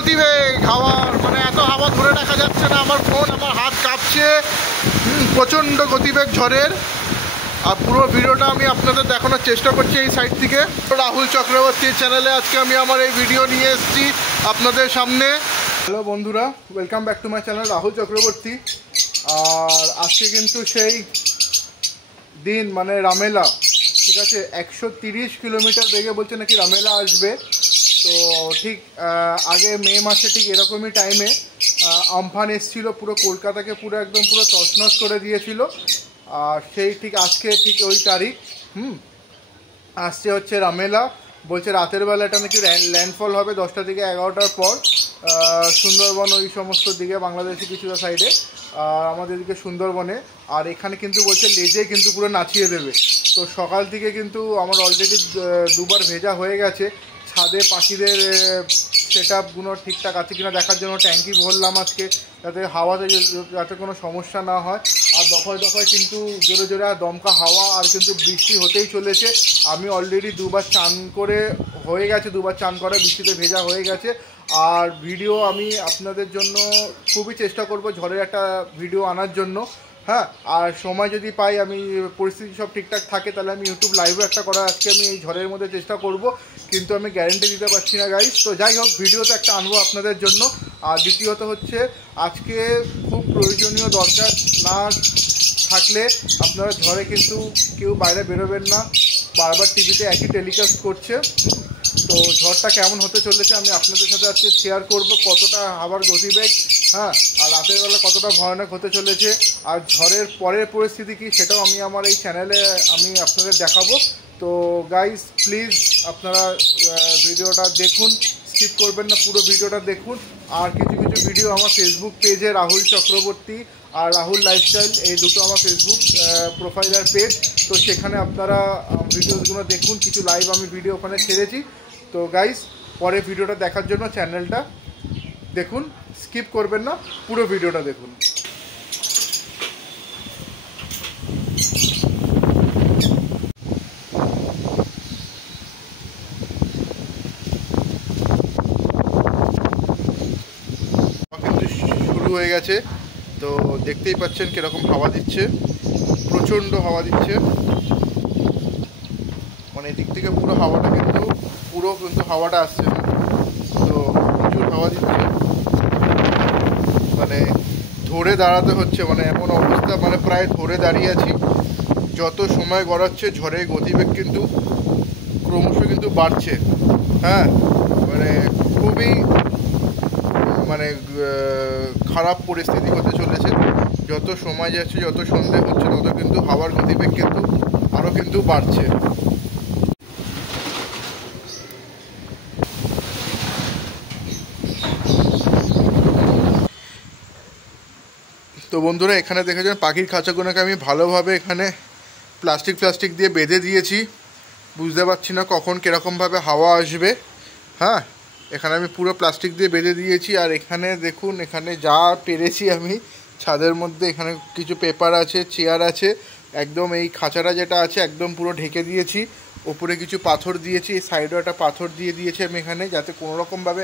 গতিবেগ হাওয়ার, মানে এত হাওয়া ধরে রাখা যাচ্ছে না, আমার ফোন, আমার হাত কাঁপছে। প্রচণ্ড গতিবেগ ঝড়ের। আর পুরো ভিডিওটা আমি আপনাদের দেখানোর চেষ্টা করছি এই সাইড থেকে। রাহুল চক্রবর্তীর চ্যানেলে আজকে আমি আমার এই ভিডিও নিয়ে এসেছি আপনাদের সামনে। হ্যালো বন্ধুরা, welcome back to my channel Rahul Chakraborty. আর আজকে কিন্তু সেই দিন, মানে রামেলা, ঠিক আছে, 130 কিলোমিটার বেগে বলছে নাকি রামেলা আসবে। তো ঠিক আগে মে মাসে ঠিক এরকমই টাইমে আমফান এসেছিল, পুরো কলকাতাকে পুরো একদম পুরো তছনছ করে দিয়েছিল। আর সেই ঠিক আজকে ঠিক ওই তারিখ আসছে হচ্ছে রামেলা। বলছে রাতের বেলা এটা নাকি ল্যান্ডফল হবে 10টা থেকে 11টার পর, সুন্দরবন ওই সমস্ত দিকে, বাংলাদেশি কিছুটা সাইডে, আর আমাদের দিকে সুন্দরবনে। আর এখানে কিন্তু বলছে লেজে কিন্তু পুরো নাচিয়ে দেবে। তো সকাল থেকে কিন্তু আমার অলরেডি দুবার ভেজা হয়ে গেছে। ছাদে পাখিদের সেট আপগুলো ঠিকঠাক আছে কিনা দেখার জন্য ট্যাঙ্কি ভরলাম আজকে, যাতে হাওয়াতে যাতে কোনো সমস্যা না হয়। আর দফায় দফায় কিন্তু জোরে জোরে দমকা হাওয়া, আর কিন্তু বৃষ্টি হতেই চলেছে। আমি অলরেডি দুবার চান করে হয়ে গেছে, দুবার চান করে বৃষ্টিতে ভেজা হয়ে গেছে। আর ভিডিও আমি আপনাদের জন্য খুবই চেষ্টা করব ঝড়ের একটা ভিডিও আনার জন্য। হ্যাঁ, আর সময় যদি পাই, আমি পরিস্থিতি সব ঠিকঠাক থাকে, তাহলে আমি ইউটিউব লাইভও একটা করা আজকে আমি এই ঝড়ের মধ্যে চেষ্টা করব, কিন্তু আমি গ্যারেন্টি দিতে পারছি না গাইস। তো যাই হোক, ভিডিওতে একটা আনবো আপনাদের জন্য। আর দ্বিতীয়ত হচ্ছে, আজকে খুব প্রয়োজনীয় দরকার না থাকলে আপনারা ঝড়ে কিন্তু কেউ বাইরে বেরোবেন না। বারবার টিভিতে একই টেলিকাস্ট করছে। তো ঝড়টা কেমন হতে চলেছে আমি আপনাদের সাথে আজকে শেয়ার করব, কতটা হাওয়ার গতিবেগ, হ্যাঁ, আর রাতের বেলা কতটা ভয়ানক হতে চলেছে, আর ঝড়ের পরের পরিস্থিতি কী সেটাও আমি আমার এই চ্যানেলে আমি আপনাদের দেখাবো। তো গাইস প্লিজ আপনারা ভিডিওটা দেখুন, স্কিপ করবেন না, পুরো ভিডিওটা দেখুন। আর কিছু কিছু ভিডিও আমার ফেসবুক পেজে রাহুল চক্রবর্তী আর রাহুল লাইফস্টাইল, এই দুটো আমার ফেসবুক প্রোফাইলার পেজ, তো সেখানে আপনারা ভিডিওগুলো দেখুন। কিছু লাইভ আমি ভিডিও ওখানে ছেড়েছি। তো গাইস, পরে ভিডিওটা দেখার জন্য চ্যানেলটা দেখুন, স্কিপ করবেন না, পুরো ভিডিওটা দেখুন। শুরু হয়ে গেছে, তো দেখতেই পাচ্ছেন কীরকম হাওয়া দিচ্ছে, প্রচণ্ড হাওয়া দিচ্ছে। মানে এদিক থেকে পুরো হাওয়াটা কিন্তু হাওয়াটা আসছে, তো প্রচুর হাওয়া দিচ্ছে। মানে ধরে দাঁড়াতে হচ্ছে, মানে এমন অবস্থা, মানে প্রায় ধরে দাঁড়িয়ে আছি। যত সময় গড়াচ্ছে ঝড়ের গতিবেগ কিন্তু ক্রমশ কিন্তু বাড়ছে। হ্যাঁ, মানে খুবই মানে খারাপ পরিস্থিতি হতে চলেছে। যত সময় যাচ্ছে, যত সন্ধে হচ্ছে, তত কিন্তু হাওয়ার গতিবেগ কিন্তু আরও কিন্তু বাড়ছে। তো বন্ধুরা, এখানে দেখেছেন পাখির খাঁচাগুলোকে আমি ভালোভাবে এখানে প্লাস্টিক দিয়ে বেঁধে দিয়েছি। বুঝতে পারছি না কখন কীরকমভাবে হাওয়া আসবে। হ্যাঁ, এখানে আমি পুরো প্লাস্টিক দিয়ে বেঁধে দিয়েছি। আর এখানে দেখুন, এখানে যা পেরেছি আমি ছাদের মধ্যে, এখানে কিছু পেপার আছে, চেয়ার আছে, একদম এই খাঁচাটা যেটা আছে একদম পুরো ঢেকে দিয়েছি। ওপরে কিছু পাথর দিয়েছি, এই সাইডেও একটা পাথর দিয়ে দিয়েছি আমি এখানে, যাতে কোনোরকমভাবে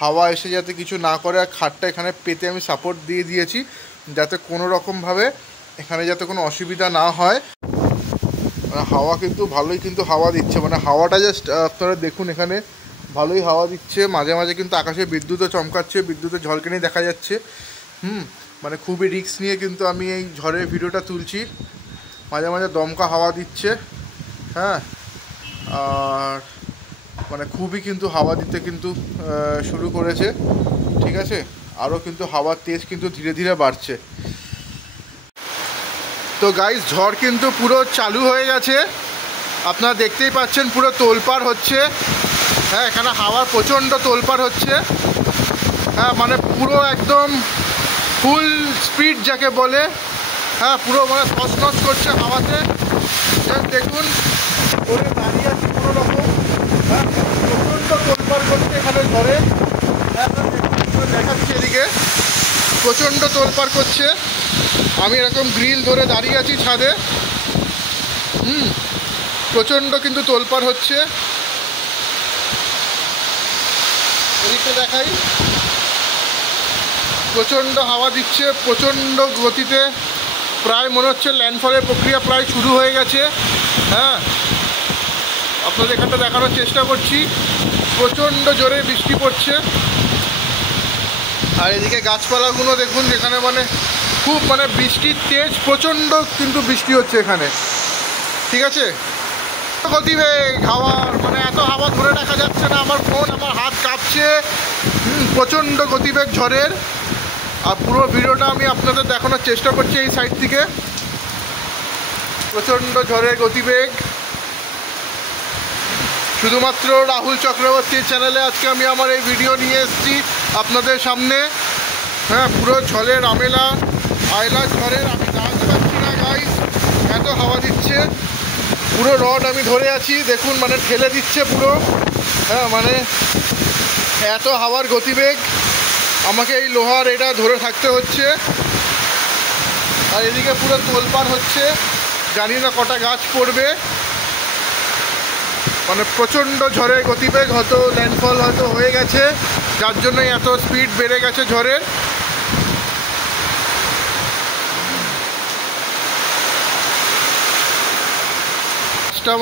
হাওয়া এসে যাতে কিছু না করে। আর খাটটা এখানে পেতে আমি সাপোর্ট দিয়ে দিয়েছি, যাতে কোনো রকমভাবে এখানে যাতে কোনো অসুবিধা না হয়। হাওয়া কিন্তু ভালোই কিন্তু হাওয়া দিচ্ছে, মানে হাওয়াটা জাস্ট আপনারা দেখুন, এখানে ভালোই হাওয়া দিচ্ছে। মাঝে মাঝে কিন্তু আকাশে বিদ্যুৎও চমকাচ্ছে, বিদ্যুতের ঝলকানি দেখা যাচ্ছে। মানে খুবই রিস্ক নিয়ে কিন্তু আমি এই ঝড়ের ভিডিওটা তুলছি। মাঝে মাঝে দমকা হাওয়া দিচ্ছে। হ্যাঁ, আর মানে খুবই কিন্তু হাওয়া দিতে কিন্তু শুরু করেছে, ঠিক আছে। আরও কিন্তু হাওয়ার তেজ কিন্তু ধীরে ধীরে বাড়ছে। তো গাইস, ঝড় কিন্তু পুরো চালু হয়ে গেছে, আপনারা দেখতেই পাচ্ছেন, পুরো তোলপাড় হচ্ছে। হ্যাঁ, এখানে হাওয়ার প্রচণ্ড তোলপাড় হচ্ছে। হ্যাঁ, মানে পুরো একদম ফুল স্পিড যাকে বলে, হ্যাঁ, পুরো মানে তছনছ করছে হাওয়াতে। দেখুন, ওরে দাঁড়িয়ে আছে কোনো রকম। হ্যাঁ, প্রচণ্ড তোলপাড় করছে এখানে ঝড়ে। হ্যাঁ, দেখাচ্ছি এদিকে, প্রচণ্ড তোলপাড় করছে। আমি এরকম গ্রিল ধরে দাঁড়িয়ে আছি ছাদে। প্রচণ্ড কিন্তু তোলপাড় হচ্ছে। এদিকে দেখাই, প্রচণ্ড হাওয়া দিচ্ছে, প্রচণ্ড গতিতে, প্রায় মনে হচ্ছে ল্যান্ডফলের প্রক্রিয়া প্রায় শুরু হয়ে গেছে। হ্যাঁ, আপনাদের এখানটা দেখানোর চেষ্টা করছি। প্রচণ্ড জোরে বৃষ্টি পড়ছে, আর এদিকে গাছপালাগুলো দেখুন, যেখানে মানে খুব মানে বৃষ্টির তেজ, প্রচণ্ড কিন্তু বৃষ্টি হচ্ছে এখানে। ঠিক আছে, গতিবেগ হাওয়ার, মানে এত হাওয়া ধরে রাখা যাচ্ছে না, আমার ফোন, আমার হাত কাঁপছে। প্রচণ্ড গতিবেগ ঝড়ের, আর পুরো ভিডিওটা আমি আপনাদের দেখানোর চেষ্টা করছি এই সাইড থেকে। প্রচণ্ড ঝড়ের গতিবেগ। শুধুমাত্র রাহুল চক্রবর্তীর চ্যানেলে আজকে আমি আমার এই ভিডিও নিয়ে এসেছি আপনাদের সামনে। হ্যাঁ, পুরো ঝড়ের আমেলা আয়লা ঝড়ের, আমি দাঁড়াতে পারছি না গাইস, এত হাওয়া দিচ্ছে। পুরো রড আমি ধরে আছি, দেখুন মানে ঠেলে দিচ্ছে পুরো। হ্যাঁ, মানে এত হাওয়ার গতিবেগ, আমাকে এই লোহার এটা ধরে থাকতে হচ্ছে। আর এদিকে পুরো তোলপাড় হচ্ছে, জানি না কটা গাছ পড়বে। মানে প্রচণ্ড ঝড়ের গতিবেগ, হয়তো ল্যান্ডফল হয়তো হয়ে গেছে, যার জন্যই এত স্পিড বেড়ে গেছে ঝড়ের।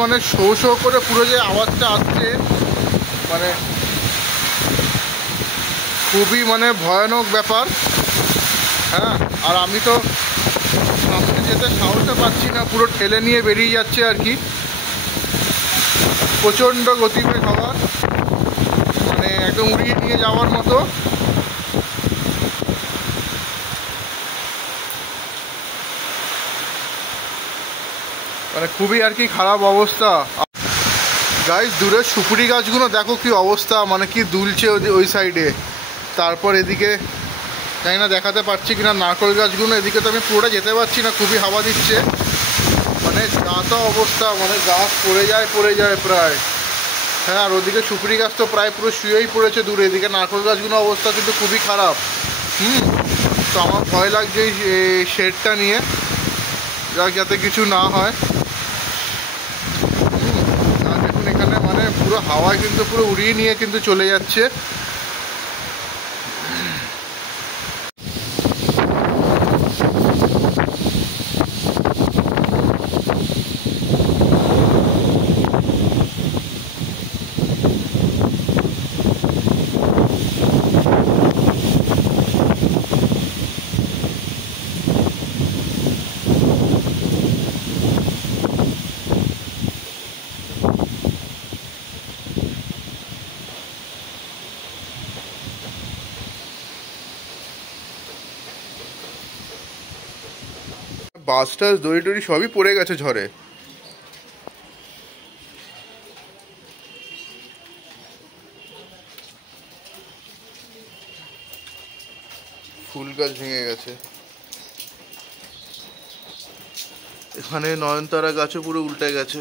মানে শো শো করে পুরো যে আওয়াজটা আসছে, মানে খুবই মানে ভয়ানক ব্যাপার। হ্যাঁ, আর আমি তো সামনে যেতে সাহসও পাচ্ছি না, পুরো ঠেলে নিয়ে বেরিয়ে যাচ্ছে আর কি। প্রচণ্ড গতিবেগ হওয়ার, মানে একদম উড়িয়ে নিয়ে যাওয়ার মতো। মানে খুবই আর কি খারাপ অবস্থা গাইস। দূরে সুপুরি গাছগুলো দেখো কি অবস্থা, মানে কি দুলছে ওই সাইডে। তারপর এদিকে জানি না দেখাতে পারছি কিনা নারকেল গাছগুলো, এদিকে তো আমি পুরোটা যেতে পারছি না, খুবই হাওয়া দিচ্ছে। মানে যা তা অবস্থা, মানে গাছ পড়ে যায় প্রায়। হ্যাঁ, আর ওদিকে সুপুরি গাছ তো প্রায় পুরো শুয়েই পড়েছে দূরে। এদিকে নারকেল গাছগুলো অবস্থা কিন্তু খুবই খারাপ। তো আমার ভয় লাগছে এই শেডটা নিয়ে, যাতে কিছু না হয়। আর দেখুন এখানে মানে পুরো হাওয়ায় কিন্তু পুরো উড়িয়ে নিয়ে কিন্তু চলে যাচ্ছে। বাস টাস দড়ি টড়ি সবই পড়ে গেছে ঝড়ে। ফুল গাছ ভেঙে গেছে, এখানে নয়নতারা গাছও পুরো উল্টে গেছে।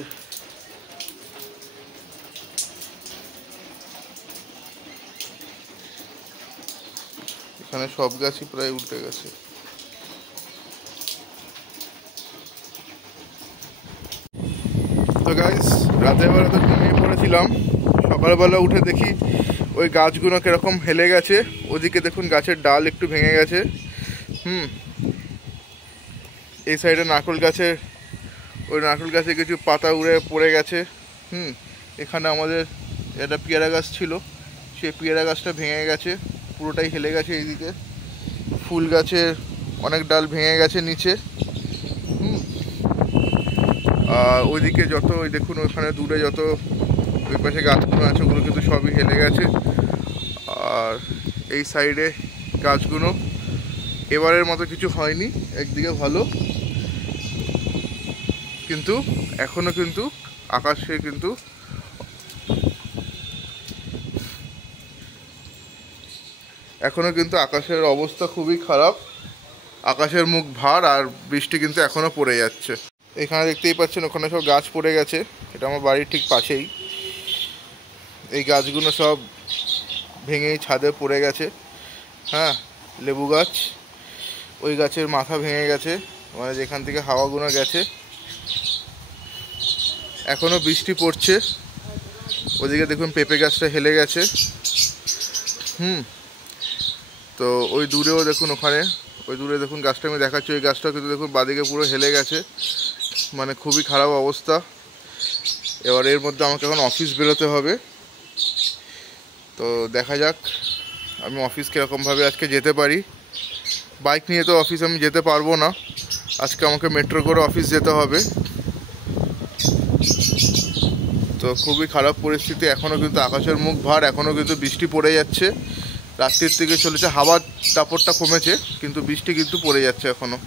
এখানে সব গাছই প্রায় উল্টে গেছে। তো গাইস, রাতের বেলা তো ঘুমিয়ে পড়েছিলাম, সকালবেলা উঠে দেখি ওই গাছগুলো কিরকম হেলে গেছে। ওদিকে দেখুন গাছের ডাল একটু ভেঙে গেছে। এই সাইডে নারকেল গাছে কিছু পাতা উড়ে পড়ে গেছে। এখানে আমাদের একটা পেয়ারা গাছ ছিল, সেই পেয়ারা গাছটা ভেঙে গেছে, পুরোটাই হেলে গেছে। এইদিকে ফুল গাছের অনেক ডাল ভেঙে গেছে নিচে। আর ওইদিকে যত ওই দেখুন ওইখানে দূরে যত ওই পাশে গাছগুলো আছে ওগুলো কিন্তু সবই হেলে গেছে। আর এই সাইডে গাছগুলো এবারের মতো কিছু হয়নি, একদিকে ভালো, কিন্তু এখনো কিন্তু আকাশের অবস্থা খুবই খারাপ। আকাশের মুখ ভার, আর বৃষ্টি কিন্তু এখনো পড়ে যাচ্ছে। এখানে দেখতেই পাচ্ছেন ওখানে সব গাছ পড়ে গেছে, এটা আমার বাড়ির ঠিক পাশেই। এই গাছগুলো সব ভেঙেই ছাদে পড়ে গেছে। হ্যাঁ, লেবু গাছ, ওই গাছের মাথা ভেঙে গেছে, মানে যেখান থেকে হাওয়াগুলো গেছে। এখনো বৃষ্টি পড়ছে। ওদিকে দেখুন পেঁপে গাছটা হেলে গেছে। তো ওই দূরেও দেখুন, ওখানে ওই দূরে দেখুন গাছটা আমি দেখাচ্ছি, ওই গাছটা কিন্তু দেখুন বাদিকে পুরো হেলে গেছে, মানে খুবই খারাপ অবস্থা। এবার এর মধ্যে আমাকে এখন অফিস বেরোতে হবে। তো দেখা যাক আমি অফিস কীরকমভাবে আজকে যেতে পারি। বাইক নিয়ে তো অফিস আমি যেতে পারবো না, আজকে আমাকে মেট্রো করে অফিস যেতে হবে। তো খুবই খারাপ পরিস্থিতি, এখনও কিন্তু আকাশের মুখ ভার, এখনও কিন্তু বৃষ্টি পড়ে যাচ্ছে। রাত্রির থেকে চলেছে, হাওয়ার দাপটটা কমেছে কিন্তু বৃষ্টি কিন্তু পড়ে যাচ্ছে এখনও।